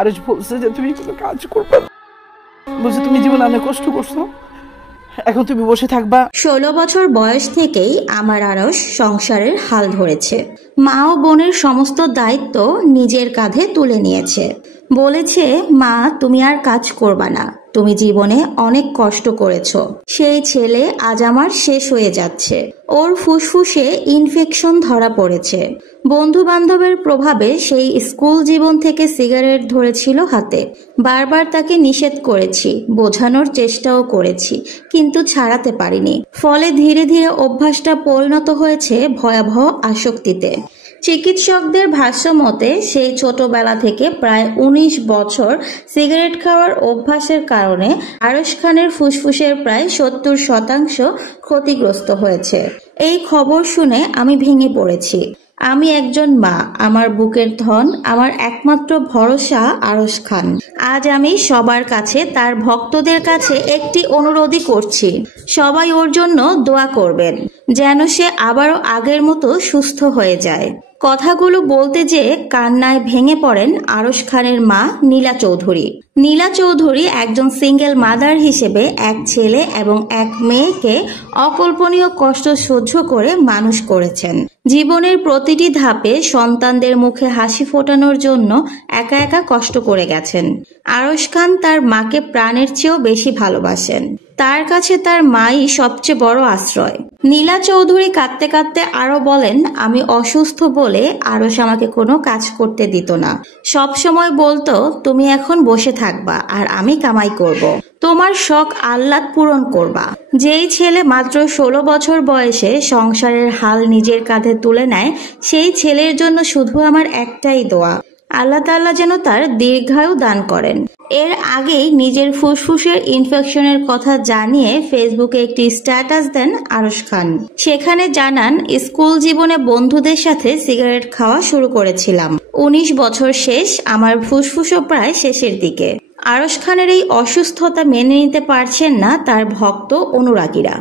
আরশ বলছে যে তুমি কোনো কাজ করবে না, বলছে তুমি জীবনে অনেক কষ্ট করছো, এখন তুমি বসে থাকবা। 16 বছর বয়স থেকেই আমার আরশ সংসারের হাল ধরেছে। মা ও বোনের সমস্ত দায়িত্ব নিজের কাঁধে তুলে নিয়েছে। বলেছে, মা তুমি আর কাজ করবা না, তুমি জীবনে অনেক কষ্ট করেছো। সেই ছেলে আজ আমার শেষ হয়ে যাচ্ছে। ওর ফুসফুসে ইনফেকশন ধরা পড়েছে। বন্ধু বান্ধবের প্রভাবে সেই স্কুল জীবন থেকে সিগারেট ধরেছিল হাতে। বারবার তাকে নিষেধ করেছি, বোঝানোর চেষ্টাও করেছি, কিন্তু ছাড়াতে পারিনি। ফলে ধীরে ধীরে অভ্যাসটা পরিণত হয়েছে ভয়াবহ আসক্তিতে। চিকিৎসকদের ভাষ্য মতে সেই ছোটবেলা থেকে প্রায় 19 বছর সিগারেট খাওয়ার অভ্যাসের কারণে আরশ খানের ফুসফুসের প্রায় 70% ক্ষতিগ্রস্ত হয়েছে। এই খবর শুনে আমি ভেঙে পড়েছি। আমি একজন মা, আমার বুকের ধন, আমার একমাত্র ভরসা আরশ খান। আজ আমি সবার কাছে, তার ভক্তদের কাছে একটি অনুরোধই করছি, সবাই ওর জন্য দোয়া করবেন যেন সে আবারও আগের মতো সুস্থ হয়ে যায়। কথাগুলো বলতে যে কান্নায় ভেঙে পড়েন আরশ খানের মা নীলা চৌধুরী। নীলা চৌধুরী একজন সিঙ্গেল মাদার হিসেবে এক ছেলে এবং এক মেয়েকে অকল্পনীয় কষ্ট সহ্য করে মানুষ করেছেন। জীবনের প্রতিটি ধাপে সন্তানদের মুখে হাসি ফোটানোর জন্য একা একা কষ্ট করে গেছেন। আরশ খান তার মাকে প্রাণের চেয়েও বেশি ভালোবাসেন। তার কাছে তার মাই সবচেয়ে বড় আশ্রয়। নীলা চৌধুরী কাঁদতে কাঁদতে আরো বলেন, আমি অসুস্থ বলে আরশ আমাকে কোনো কাজ করতে দিত না। সব সময় বলতো, তুমি এখন বসে থাকবা আর আমি কামাই করব। তোমার শখ আহ্লাদ পূরণ করবা। যেই ছেলে মাত্র 16 বছর বয়সে সংসারের হাল নিজের কাঁধে তুলে নেয়, সেই ছেলের জন্য শুধু আমার একটাই দোয়া, আল্লাহ তাআলা যেন তার দীর্ঘায়ু দান করেন। এর আগেই নিজের ফুসফুসের ইনফেকশনের কথা জানিয়ে ফেসবুকে একটি স্ট্যাটাস দেন আরশ খান। সেখানে জানান, স্কুল জীবনে বন্ধুদের সাথে সিগারেট খাওয়া শুরু করেছিলাম। 19 বছর শেষ, আমার ফুসফুসও প্রায় শেষের দিকে। আরশ খানের এই অসুস্থতা মেনে নিতে পারছেন না তার ভক্ত অনুরাগীরা।